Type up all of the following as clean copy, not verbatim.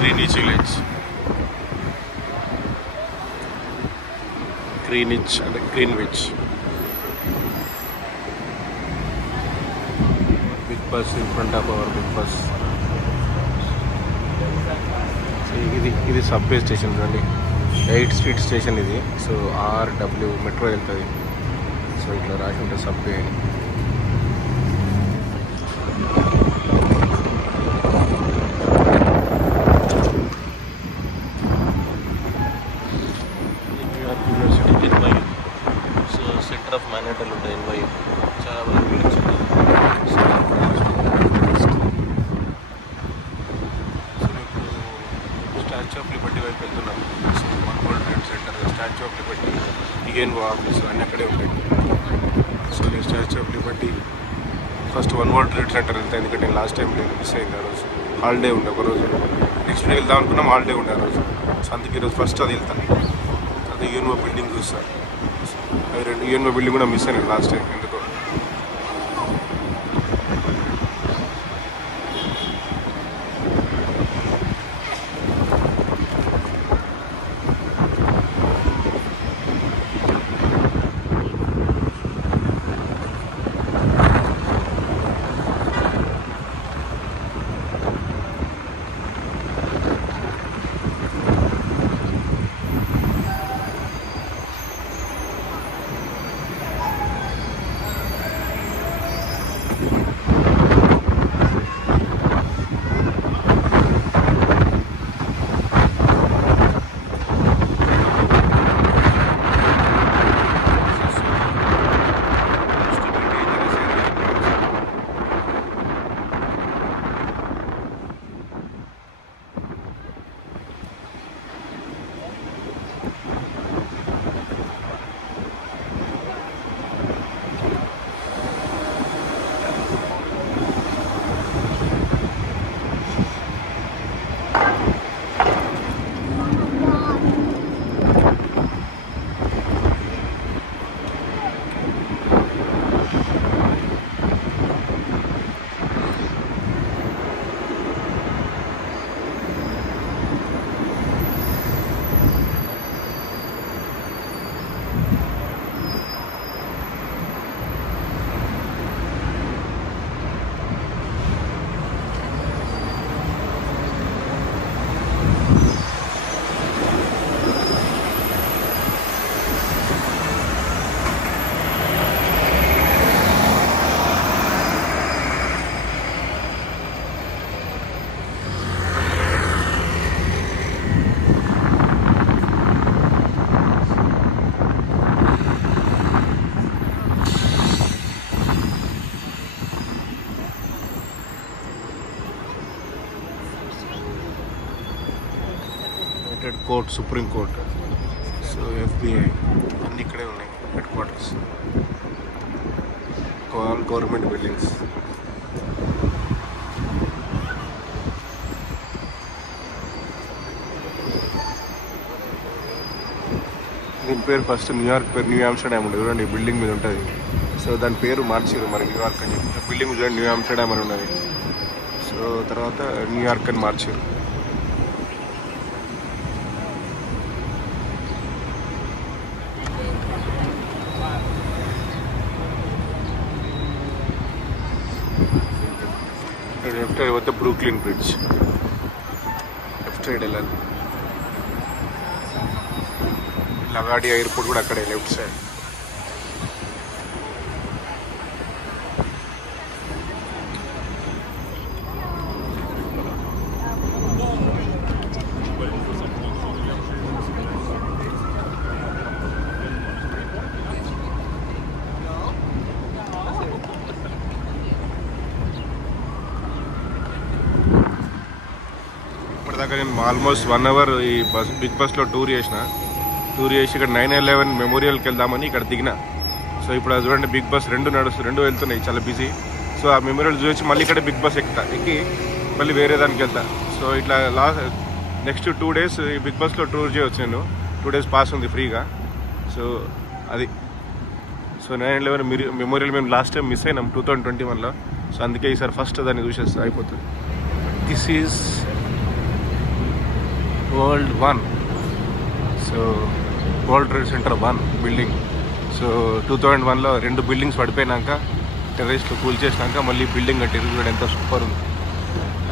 Greenwich Village. Greenwich and Greenwich. Big bus in front of our big bus. ఇది subway station అండి. 8th Street station ఇది. So RW metro వెళ్తుంది. So ఇట్లా రాసి ఉంటుంది subway అని. New York university NYU. So centre of Manhattan ఉంటుంది NYU. చాలా బాగా స్టాచ్యూ ఆఫ్ లిబర్టీ వైపు వెళ్తున్నాం. So one world trade centre, statue of Liberty, DNO office అన్నీ అక్కడే ఉంటాయి. సో నేను statue of Liberty first one world trade centre వెళ్తాను, ఎందుకంటే నేను లాస్ట్ టైం లేదు, మిస్ అయింది. ఆ రోజు హాలిడే ఉండే ఒక రోజు. నెక్స్ట్ డే వెళ్దాం అనుకున్నాం, హాలిడే ఉండే ఆ రోజు. సో అందుకే ఈరోజు ఫస్ట్ అది వెళ్తాను. అది UNO బిల్డింగ్ చూస్తాను. అవి రెండు UNO బిల్డింగ్ కూడా మిస్ అయ్యాను లాస్ట్ టైం ఎందుకో. Court, supreme court, so FBI అన్నీ ఇక్కడే ఉన్నాయి. Head quarters, all government buildings. దీని పేరు ఫస్ట్ న్యూయార్క్ పేరు న్యూ ఆమ్స్టర్డామ్ ఉండదు చూడండి, బిల్డింగ్ మీద ఉంటుంది. సో దాని పేరు మార్చారు మరి న్యూయార్క్ అని. బిల్డింగ్ చూడండి న్యూ ఆమ్స్టర్డామ్ అని ఉన్నది. సో తర్వాత న్యూయార్క్ అని మార్చారు. లెఫ్ట్ సైడ్ పోతే బ్రూక్లిన్ బ్రిడ్జ్, లెఫ్ట్ సైడ్ వెళ్ళాలి. లగాడియా ఎయిర్పోర్ట్ కూడా అక్కడే లెఫ్ట్ సైడ్. ఇప్పటిదాకా నేను ఆల్మోస్ట్ 1 hour ఈ బస్ బిగ్ బస్లో టూర్ చేసి ఇక్కడ 9/11 మెమోరియల్కి వెళ్దామని ఇక్కడ దిగిన. సో ఇప్పుడు అది చూడండి బిగ్ బస్ రెండు వెళ్తున్నాయి, చాలా బిజీ. సో ఆ మెమోరియల్ చూసి మళ్ళీ ఇక్కడ బిగ్ బస్ ఎక్కి మళ్ళీ వేరే దానికి వెళ్తా. సో ఇట్లా నెక్స్ట్ 2 days ఈ బిగ్ బస్లో టూర్ చేయవచ్చు. నేను 2 days పాస్ ఉంది ఫ్రీగా. సో అది సో 9/11 మెమోరియల్ మేము లాస్ట్ టైం మిస్ అయినాం 2021లో. సో అందుకే ఈసారి ఫస్ట్ దాన్ని చూసేస్తా అయిపోతుంది. This is world 1. So world trade centre 1 building. So 2001లో 2 బిల్డింగ్స్ పడిపోయినాక టెర్రరిస్టులు కూల్చేసినాక మళ్ళీ బిల్డింగ్ కట్టిరు. చూడండి ఎంత సూపర్ ఉంది,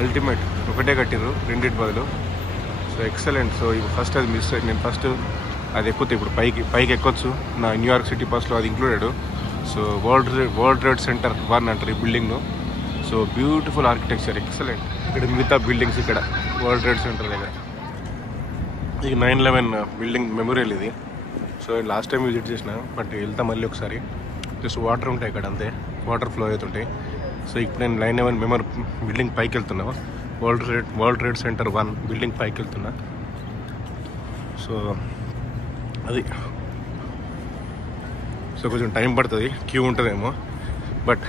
అల్టిమేట్. ఒకటే కట్టిరు రెండింటి బదులు. So excellent. సో ఇది ఫస్ట్ అది మిస్ అయ్యింది. నేను ఫస్ట్ అది ఎక్కుతే ఇప్పుడు పైకి ఎక్కొచ్చు. నా న్యూయార్క్ సిటీ పాస్లో అది included. So world trade centre 1 అంటారు ఈ బిల్డింగ్ను. So beautiful architecture, excellent. ఇక్కడ మిగతా బిల్డింగ్స్ ఇక్కడ వరల్డ్ ట్రేడ్ సెంటర్ దగ్గర ఇది 9/11 బిల్డింగ్ మెమోరియల్ ఇది. సో లాస్ట్ టైం విజిట్ చేసిన, బట్ వెళ్తా మళ్ళీ ఒకసారి. జస్ట్ వాటర్ ఉంటాయి ఇక్కడ, అంతే, వాటర్ ఫ్లో అవుతుంటాయి. సో ఇప్పుడు నేను 9/11 బిల్డింగ్ పైకి వెళ్తున్నా. వరల్డ్ ట్రేడ్ సెంటర్ 1 బిల్డింగ్ పైకి వెళ్తున్నా. సో అది కొంచెం టైం పడుతుంది, క్యూ ఉంటుందేమో. బట్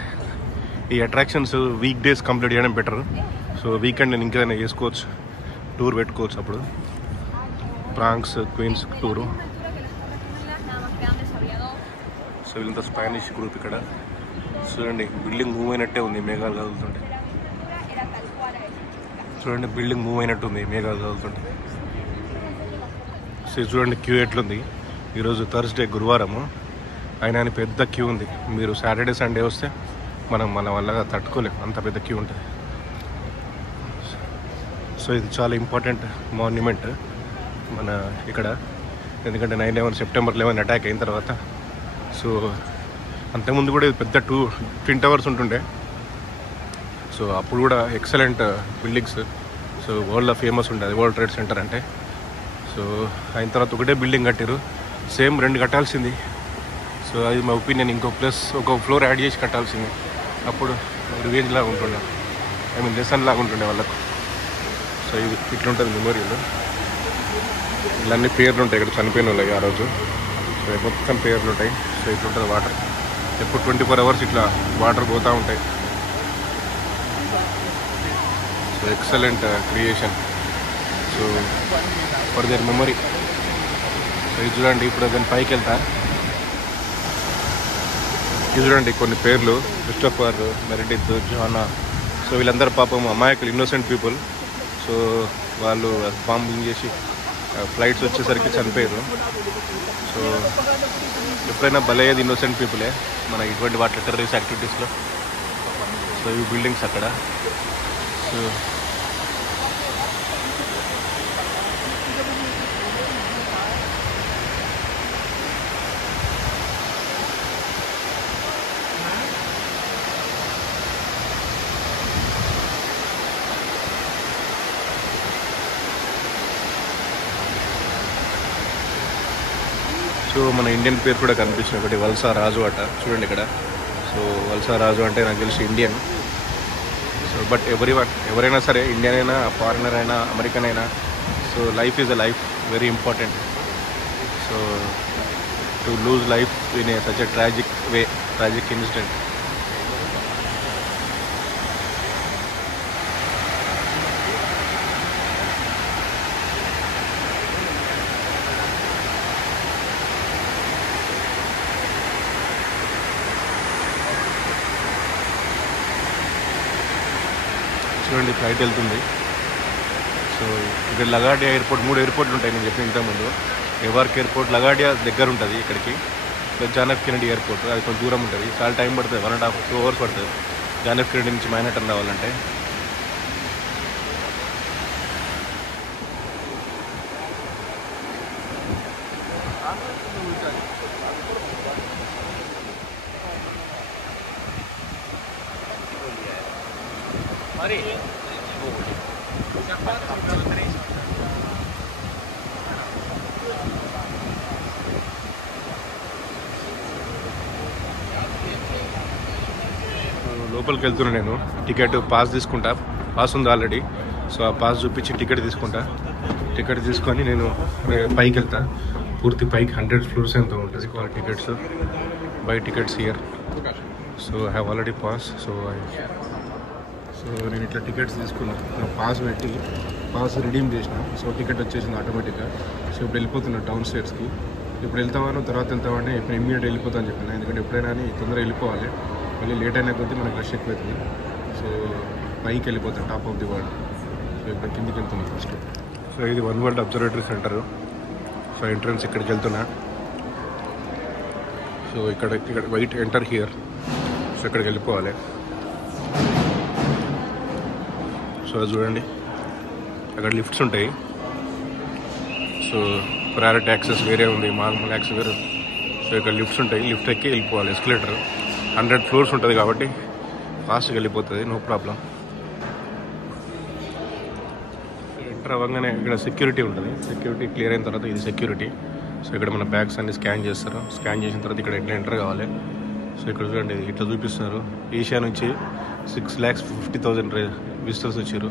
ఈ అట్రాక్షన్స్ వీక్ డేస్ కంప్లీట్ చేయడం బెటర్. సో వీకెండ్ నేను ఇంకేదైనా చేసుకోవచ్చు, టూర్ పెట్టుకోవచ్చు. అప్పుడు ప్రాంక్స్ క్వీన్స్ టూరు. సో వీళ్ళంతా స్పానిష్ గ్రూప్ ఇక్కడ. చూడండి బిల్డింగ్ మూవ్ అయినట్టే ఉంది, మేఘాలు కదులుతుంటే. చూడండి బిల్డింగ్ మూవ్ అయినట్టు ఉంది, మేఘాలు కదులుతుంటే. సో చూడండి క్యూ ఎట్లుంది. ఈరోజు థర్స్డే, గురువారము, అయినా అని పెద్ద క్యూ ఉంది. మీరు సాటర్డే సండే వస్తే మన వల్ల తట్టుకోలేం, అంత పెద్ద క్యూ ఉంటుంది. సో ఇది చాలా ఇంపార్టెంట్ మాన్యుమెంట్ మన ఇక్కడ. ఎందుకంటే 9/11 సెప్టెంబర్ 11 అటాక్ అయిన తర్వాత. సో అంతకుముందు కూడా ఇది పెద్ద ట్విన్ టవర్స్ ఉంటుండే. సో అప్పుడు కూడా ఎక్సలెంట్ బిల్డింగ్స్. సో వరల్డ్లో ఫేమస్ ఉంటుంది వరల్డ్ ట్రేడ్ సెంటర్ అంటే. సో అయిన తర్వాత ఒకటే బిల్డింగ్ కట్టారు, సేమ్ 2 కట్టాల్సింది. సో అది మా ఒపీనియన్. ఒక ఫ్లోర్ యాడ్ చేసి కట్టాల్సింది. అప్పుడు రివేంజ్ లాగా ఉంటుండే, లెసన్ లాగా ఉంటుండే వాళ్ళకు. సో ఇది ఇట్లుంటుంది మెమోరియల్. ఇలాంటి పేర్లు ఉంటాయి ఇక్కడ చనిపోయిన వాళ్ళకి ఆ రోజు. సో మొత్తం పేర్లు ఉంటాయి. సో ఇట్లుంటుంది వాటర్. ఎప్పుడు 24 hours ఇట్లా వాటర్ పోతూ ఉంటాయి. So excellent creation. So for their memory. So ఇది చూడండి, ఇప్పుడు దాని పైకి వెళ్తా. ఇది చూడండి కొన్ని పేర్లు: క్రిస్టోఫర్, మెరిడిత్, జోనా. సో వీళ్ళందరూ పాపం అమాయకులు, ఇన్నోసెంట్ పీపుల్. సో వాళ్ళు బాంబింగ్ చేసి ఫ్లైట్స్ వచ్చేసరికి చనిపోయారు. సో ఎప్పుడైనా బలయ్యేది ఇన్నోసెంట్ పీపులే మన ఇటువంటి వాటి టెర్రరిస్ట్ యాక్టివిటీస్లో. సో ఈ బిల్డింగ్స్ అక్కడ. సో సో మన ఇండియన్ పేరు కూడా కనిపిస్తుంది ఒకటి, వల్సా రాజు అట. చూడండి ఇక్కడ. సో వల్సా రాజు అంటే నాకు తెలిసి ఇండియన్. సో బట్ ఎవరైనా సరే, ఇండియన్ అయినా, ఫారినర్ అయినా, అమెరికన్ అయినా, so life is a life, very important. So to lose life in a such a tragic incident. చూడండి ఫ్లైట్ వెళ్తుంది. సో ఇక్కడ లగాడియా ఎయిర్పోర్ట్, 3 ఎయిర్పోర్ట్లు ఉంటాయి నేను చెప్పిన ఇంతకుముందు. నెవార్క్ ఎయిర్పోర్ట్ లగాడియా దగ్గర ఉంటుంది ఇక్కడికి. Plus John F Kennedy airport, అది కొంచెం దూరం ఉంటుంది. చాలా టైం పడుతుంది, 1.5-2 hours పడుతుంది జాన్ ఎఫ్ కెనడీ నుంచి మైనాటన్ రావాలంటే. లోపలికి వెళ్తున్నా నేను. టికెట్ పాస్ తీసుకుంటా, పాస్ ఉంది ఆల్రెడీ. సో ఆ పాస్ చూపించి టికెట్ తీసుకుంటా. టికెట్ తీసుకొని నేను పైకి వెళ్తా. పూర్తి పైకి 100 floors ఎంతో ఉంటుంది call tickets. By tickets here. So I have already pass. So నేను ఇట్లా టికెట్స్ తీసుకున్నాను, పాస్ పెట్టి పాస్ రిడీమ్ చేసిన. సో టికెట్ వచ్చేసింది ఆటోమేటిక్గా. సో ఇప్పుడు వెళ్ళిపోతున్నా టౌన్ స్టేట్స్కి. ఇప్పుడు వెళ్తామని తర్వాత వెళ్తామని ఇప్పుడు ఇమ్మీడియట్ వెళ్ళిపోతా అని చెప్పిన. ఎందుకంటే ఎప్పుడైనా అని తొందరగా వెళ్ళిపోవాలి, మళ్ళీ లేట్ అయినా కొద్దీ మనకు రష్ ఎక్కువ అవుతుంది. సో పైకి వెళ్ళిపోతాను, top of the world. So ఇప్పుడు కిందికి వెళ్తున్నాను ఫస్ట్. సో ఇది one world observatory centre. So entrance ఇక్కడికి వెళ్తున్నా. సో ఇక్కడ వెయిట్ ఎంటర్ హియర్. సో ఇక్కడికి వెళ్ళిపోవాలి. సో అది చూడండి, అక్కడ లిఫ్ట్స్ ఉంటాయి. సో ప్రయారిటీ యాక్సెస్ వేరే ఉంది, నార్మల్ యాక్సెస్ వేరే. సో ఇక్కడ లిఫ్ట్స్ ఉంటాయి, లిఫ్ట్ ఎక్కి వెళ్ళిపోవాలి. ఎస్కలేటర్ 100 ఫ్లోర్స్ ఉంటుంది కాబట్టి ఫాస్ట్గా వెళ్ళిపోతుంది, నో ప్రాబ్లం. ఎంటర్ అవ్వగానే ఇక్కడ సెక్యూరిటీ ఉంటుంది. సెక్యూరిటీ క్లియర్ అయిన తర్వాత ఇది సెక్యూరిటీ. సో ఇక్కడ మన బ్యాగ్స్ అన్ని స్కాన్ చేస్తారు. స్కాన్ చేసిన తర్వాత ఇక్కడ ఎట్లా ఎంటర్ కావాలి. సో ఇక్కడ చూడండి, ఇట్లా చూపిస్తున్నారు. ఏషియా నుంచి 6,50,000 విజిటర్స్ వచ్చారు.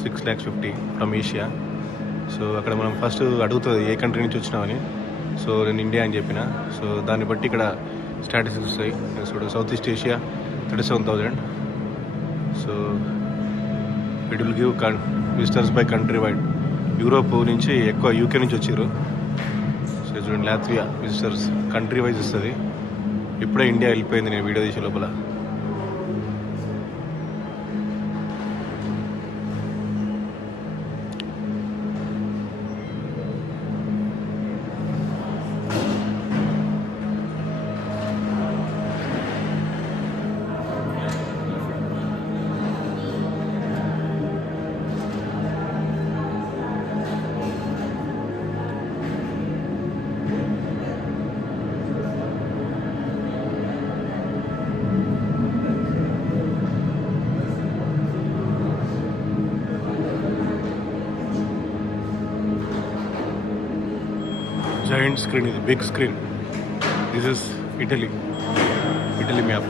6,50,000 ఫ్రమ్ ఏషియా. సో అక్కడ మనం ఫస్ట్ అడుగుతుంది ఏ కంట్రీ నుంచి వచ్చినామని. సో నేను ఇండియా అని చెప్పిన. సో దాన్ని బట్టి ఇక్కడ స్టాటిస్టిక్స్ వస్తాయి. So south east Asia 37,000. So it will give visitors by country wide. Europe నుంచి ఎక్కువ, యూకే నుంచి వచ్చారు. సో చూడండి, లాత్వియా విజిటర్స్ కంట్రీ వైజ్ ఇస్తుంది. ఇప్పుడే ఇండియా వెళ్ళిపోయింది నేను వీడియో తీసే లోపల. Giant screen is a big screen. This is Italy map.